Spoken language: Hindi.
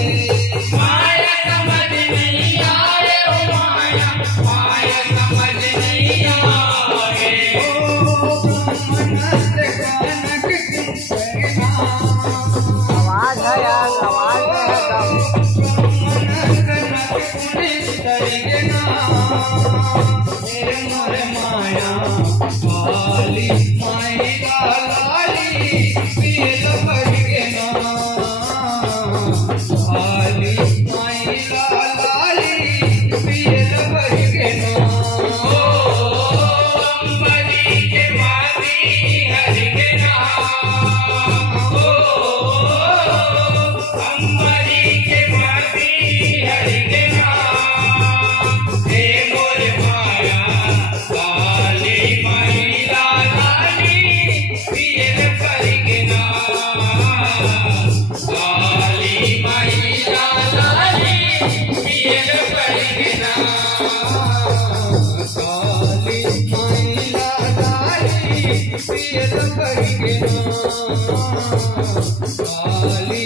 माया समझ नहीं आए, ओ माया माया समझ नहीं आए। आवाज है यार, आवाज है माया काली माई लाली पियल भर के ना काली माई लाली पियल भर के ना अंबरी के माती हर के ना अंबरी के माती हर के ना हे मोर माया काली माई लाली पियल भर के ना काली माई लाली पियल भर के ना काली माई लाली पियल भर के ना काली